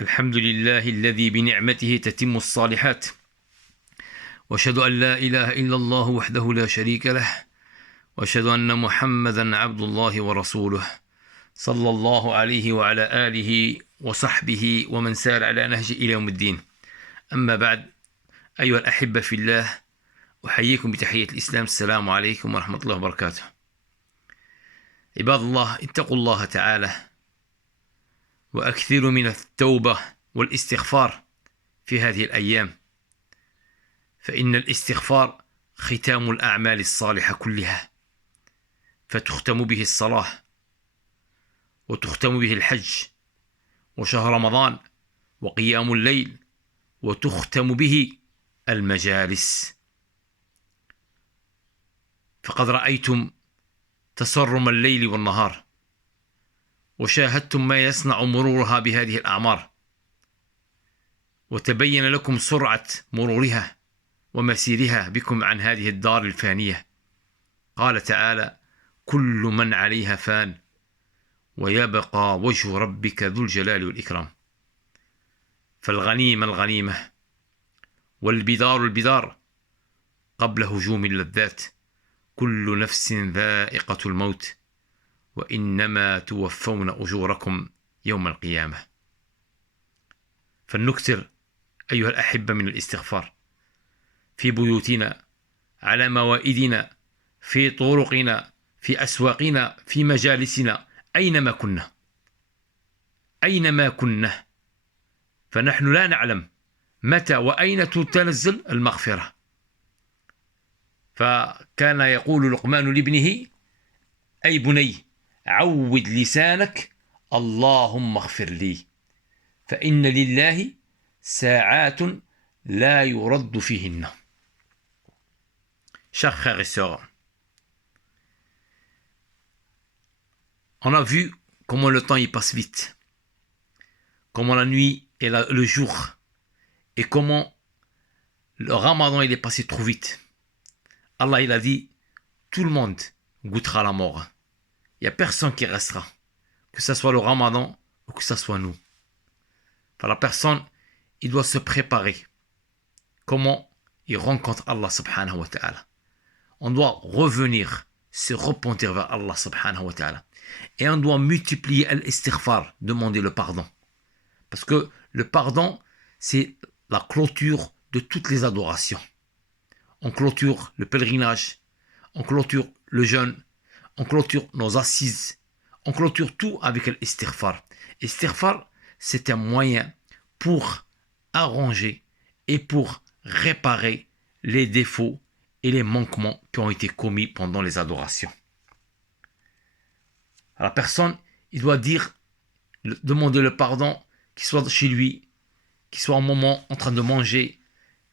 الحمد لله الذي بنعمته تتم الصالحات، وأشهد أن لا إله إلا الله وحده لا شريك له، وأشهد أن محمدا عبد الله ورسوله صلى الله عليه وعلى آله وصحبه ومن سار على نهجه إلى يوم الدين. أما بعد، أيها الأحبة في الله، أحييكم بتحية الإسلام. السلام عليكم ورحمة الله وبركاته. عباد الله، اتقوا الله تعالى وأكثروا من التوبة والاستغفار في هذه الأيام، فإن الاستغفار ختام الأعمال الصالحة كلها، فتختم به الصلاة، وتختم به الحج وشهر رمضان وقيام الليل، وتختم به المجالس. فقد رأيتم تصرم الليل والنهار، وشاهدتم ما يصنع مرورها بهذه الأعمار، وتبين لكم سرعة مرورها ومسيرها بكم عن هذه الدار الفانية. قال تعالى: كل من عليها فان ويبقى وجه ربك ذو الجلال والإكرام. فالغنيمة الغنيمة، والبدار البدار قبل هجوم اللذات. كل نفس ذائقة الموت، وإنما توفون أجوركم يوم القيامة. فلنكثر أيها الأحبة من الاستغفار في بيوتنا، على موائدنا، في طرقنا، في أسواقنا، في مجالسنا، أينما كنا، فنحن لا نعلم متى وأين تنزل المغفرة. فكان يقول لقمان لابنه: أي بني، عود لسانك اللهم اغفر لي، فإن لله ساعات لا يرد فيهن. Chers frères et sœurs, on a vu comment le temps il passe vite, comment la nuit et le jour, et comment le ramadan il est passé trop vite. Allah il a dit: tout le monde goûtera la mort. Il n'y a personne qui restera, que ce soit le ramadan ou que ce soit nous. Enfin, la personne, il doit se préparer. Comment il rencontre Allah subhanahu wa ta'ala. On doit revenir, se repentir vers Allah subhanahu wa ta'ala. Et on doit multiplier l'istighfar, demander le pardon. Parce que le pardon, c'est la clôture de toutes les adorations. On clôture le pèlerinage, on clôture le jeûne, on clôture nos assises, on clôture tout avec l'istighfar. L'istighfar, c'est un moyen pour arranger et pour réparer les défauts et les manquements qui ont été commis pendant les adorations. À la personne, il doit demander le pardon, qu'il soit chez lui, qu'il soit au moment en train de manger,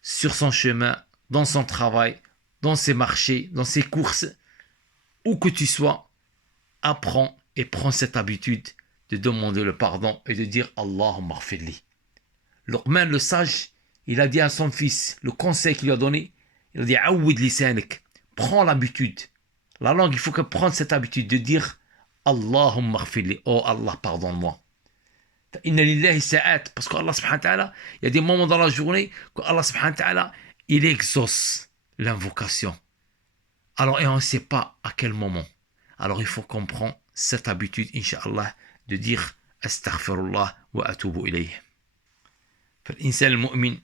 sur son chemin, dans son travail, dans ses marchés, dans ses courses, où que tu sois, apprends et prends cette habitude de demander le pardon et de dire Allahumma ghfirli. Luqman le sage, il a dit à son fils, le conseil qu'il lui a donné, il a dit Awwid lisanik, prends l'habitude. La langue, il faut que prendre cette habitude de dire Allahumma ghfirli, oh Allah, pardonne-moi. Inna lillahi sa'at, parce qu'Allah subhanahu wa ta'ala, il y a des moments dans la journée que Allah subhanahu wa ta'ala, il exauce l'invocation. Alors, et on ne sait pas à quel moment. Alors, il faut qu'on prenne cette habitude, Inch'Allah, de dire Astaghfirullah wa atubu ilayh. فالإنسان المؤمن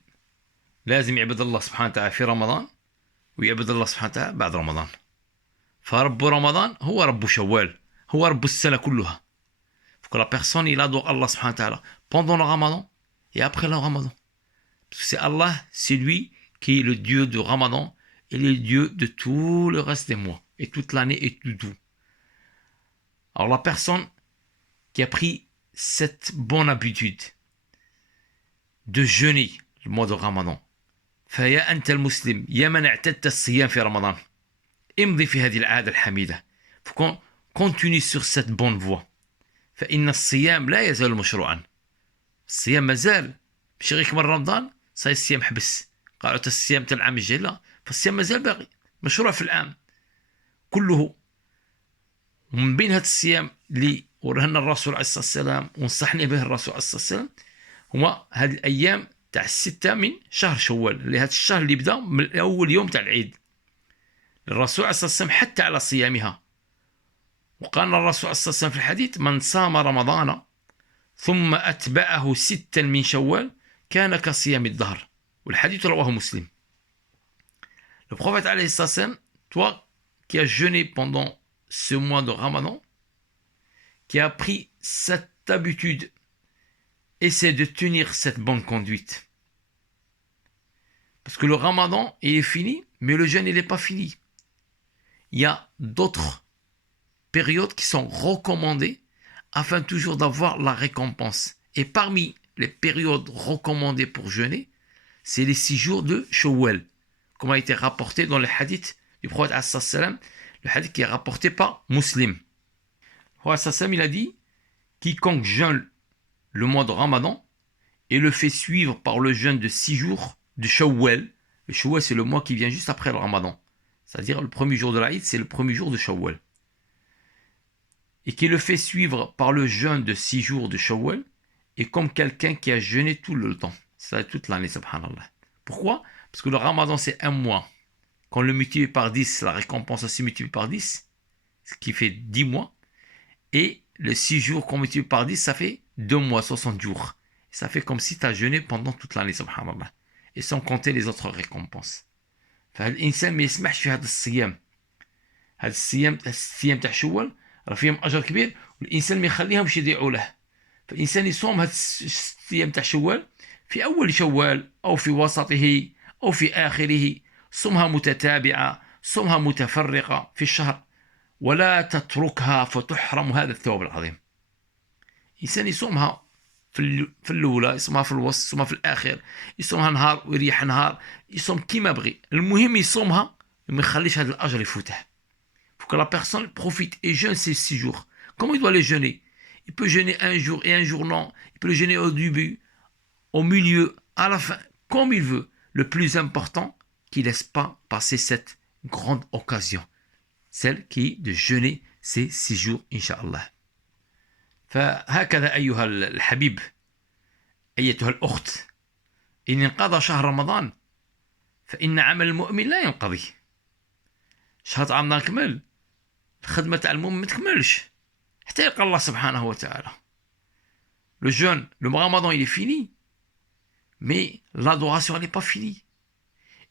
لازم يعبد الله سبحانه وتعالى في رمضان، ويعبد الله سبحانه وتعالى بعد رمضان. فرب رمضان هو رب شوال، هو رب السنة كلها. Que la personne il adore Allah subhanahu wa ta'ala pendant le ramadan et après le ramadan. Parce que c'est Allah, c'est lui qui est le Dieu du ramadan et le Dieu de tout le reste des mois et toute l'année et tout. Alors la personne qui a pris cette bonne habitude de jeûner le mois de ramadan, فيا أنت المسلم يا من اعتدت الصيام في رمضان امضي في هذه العادة الحميدة. Faut qu'on continue sur cette bonne voie. فإن الصيام لا يزال مشروعا. الصيام مازال ماشي غير كمل رمضان صاي الصيام حبس، قالوا الصيام تاع العام الجاي، لا، فالصيام مازال باقي مشروع في العام كله. ومن بين هذا الصيام اللي ورهنا الرسول عليه الصلاة والسلام ونصحني به الرسول عليه الصلاة والسلام هما هاد الأيام تاع الستة من شهر شوال، اللي هاد الشهر اللي بدا من أول يوم تاع العيد. الرسول عليه الصلاة والسلام حتى على صيامها، وقال الرسول عليه الصلاة والسلام في الحديث: من صام رمضان ثم أتبعه ستا من شوال كان كصيام الدهر. والحديث رواه مسلم. Le prophète alayhi salam, toi qui as jeûné pendant ce mois de Ramadan, qui as pris cette habitude, essaie de tenir cette bonne conduite. Parce que le Ramadan, il est fini, mais le jeûne, il n'est pas fini. Il y a d'autres périodes qui sont recommandées afin toujours d'avoir la récompense. Et parmi les périodes recommandées pour jeûner, c'est les 6 jours de Shawwal, comme a été rapporté dans le hadith du prophète sallam, le hadith qui est rapporté par Muslim. Le prophète sallam, il a dit: quiconque jeûne le mois de Ramadan et le fait suivre par le jeûne de 6 jours de Shawwal. Le Shawwal, c'est le mois qui vient juste après le Ramadan. C'est-à-dire le premier jour de l'Aïd, c'est le premier jour de Shawwal. Et qui le fait suivre par le jeûne de 6 jours de Shawwal est comme quelqu'un qui a jeûné tout le temps. C'est-à-dire toute l'année, subhanallah. Pourquoi? Parce que le Ramadan, c'est un mois. Quand on le multiplie par 10, la récompense aussi multipliée par 10, ce qui fait 10 mois. Et les 6 jours qu'on multiplie par 10, ça fait 2 mois, 60 jours. Et ça fait comme si tu as jeûné pendant toute l'année, subhanallah. Et sans compter les autres récompenses. فالإنسان ما يسمحش في هذا الصيام. هذا الصيام تاع شوال راه فيهم أجر كبير، والإنسان ما يخليهم باش يضيعوا له. فالإنسان يصوم هذا الصيام تاع شوال في أول شوال أو في وسطه أو في آخره. صمها متتابعة، صمها متفرقة في الشهر، ولا تتركها فتحرم هذا الثواب العظيم. إنسان يصومها في الأولى، يصومها في الوسط، يصومها في الآخر، يصومها نهار ويريح نهار، يصوم كيما بغي، المهم يصومها وما يخليش هذا الأجر يفوته. Faut que la personne profite et jeûne ces 6 jours. Comment il doit les jeûner? Il peut jeûner un jour et un jour non. Il peut le jeûner au début, au milieu, à la fin, comme il veut. Le plus important, qu'il ne laisse pas passer cette grande occasion. Celle qui est de jeûner ces 6 jours, Inch'Allah. فهكذا أيها الحبيب، أيتها الأخت، إن انقضى شهر رمضان فإن عمل المؤمن لا ينقضي. شهر رمضان كمل، الخدمة تاع المؤمن ما تكملش حتى يلقى الله سبحانه وتعالى. Le jeûne, le Ramadan, il est fini, mais l'adoration, elle n'est pas finie.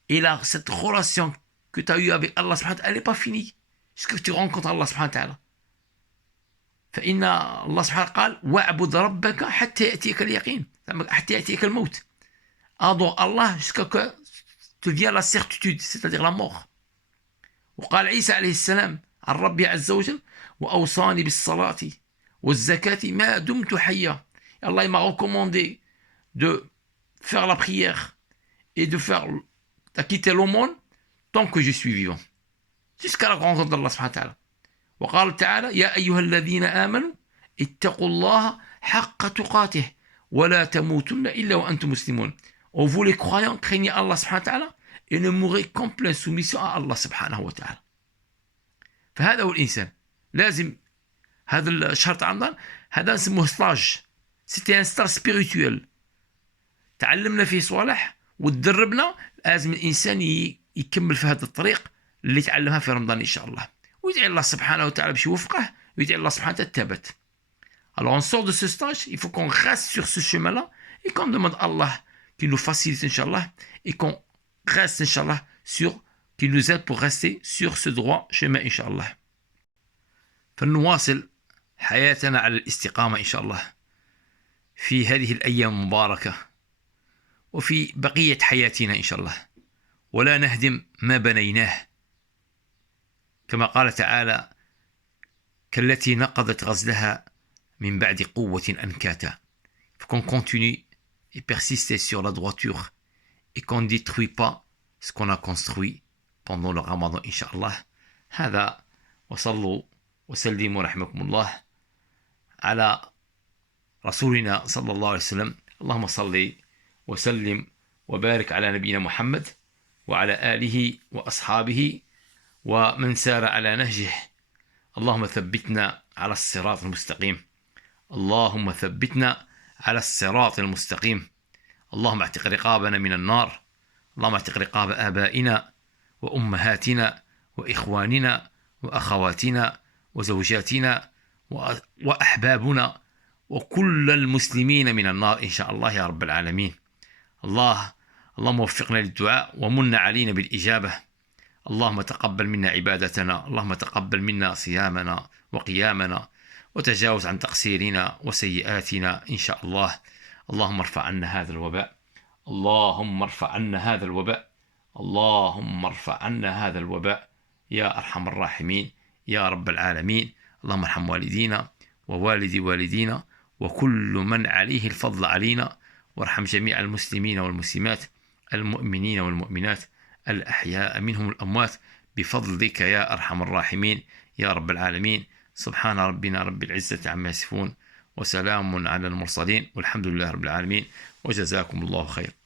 Et là, cette relation que tu as eue avec Allah subhanahu wa ta'ala, elle n'est pas finie. Jusqu'à ce que tu rencontres Allah subhanahu wa ta'ala. فإن الله سبحانه قال: واعبد ربك حتى يأتيك اليقين، حتى يأتيك الموت. Adore Allah jusqu'à que te vient la certitude, c'est-à-dire la mort. وقال عيسى عليه السلام عن ربي عز وجل: وأوصاني بالصلاة والزكاة ما دمت حيا. Allah m'a recommandé de faire la prière et de quitter le monde tant que je suis vivant, jusqu'à la rencontre d'Allah subhanahu wa ta'ala. وقال تعالى: يا أيها الذين آمنوا اتقوا الله حق تقاته ولا تموتن إلا وأنتم مسلمون. Ô vous les croyants, craignez Allah subhanahu wa ta'ala et ne mourrez qu'en pleine soumission à Allah subhanahu wa ta'ala. فهذا هو الإنسان. لازم هذا الشهر تاع رمضان هذا نسموه ستاج. سيتي ان ستاج سبيريتويل. تعلمنا فيه صوالح وتدربنا. لازم الإنسان يكمل في هذا الطريق اللي تعلمها في رمضان إن شاء الله. ويدعي الله سبحانه وتعالى باش يوفقه، ويدعي الله سبحانه وتعالى الثبات. Alors on sort de ce stage, il faut qu'on reste sur ce chemin-là et qu'on demande à Allah qu'il nous facilite, Inch'Allah, et qu'on reste, Inch'Allah, qu'il nous aide pour rester sur ce droit chemin, Inch'Allah. فنواصل حياتنا على الاستقامة إن شاء الله في هذه الأيام المباركة وفي بقية حياتنا إن شاء الله، ولا نهدم ما بنيناه، كما قال تعالى: كالتي نقضت غزلها من بعد قوة أنكاتا. Il faut qu'on continue et persister sur la droiture et qu'on ne détruit pas ce qu'on a construit pendant le Ramadan, Inch'Allah. هذا وصلوا وسلموا رحمكم الله على رسولنا صلى الله عليه وسلم. اللهم صل وسلم وبارك على نبينا محمد وعلى آله وأصحابه ومن سار على نهجه. اللهم ثبتنا على الصراط المستقيم. اللهم ثبتنا على الصراط المستقيم. اللهم اعتق رقابنا من النار. اللهم اعتق رقاب آبائنا وأمهاتنا وإخواننا وأخواتنا وزوجاتنا وأحبابنا وكل المسلمين من النار إن شاء الله يا رب العالمين. اللهم وفقنا للدعاء ومن علينا بالإجابة. اللهم تقبل منا عبادتنا. اللهم تقبل منا صيامنا وقيامنا وتجاوز عن تقصيرنا وسيئاتنا إن شاء الله. اللهم ارفع عنا هذا الوباء. اللهم ارفع عنا هذا الوباء. اللهم ارفع عنا هذا الوباء يا أرحم الراحمين يا رب العالمين. اللهم ارحم والدينا ووالدي والدينا وكل من عليه الفضل علينا، وارحم جميع المسلمين والمسلمات، المؤمنين والمؤمنات، الأحياء منهم الأموات، بفضلك يا أرحم الراحمين يا رب العالمين. سبحان ربنا رب العزة عما يصفون، وسلام على المرسلين، والحمد لله رب العالمين، وجزاكم الله خير.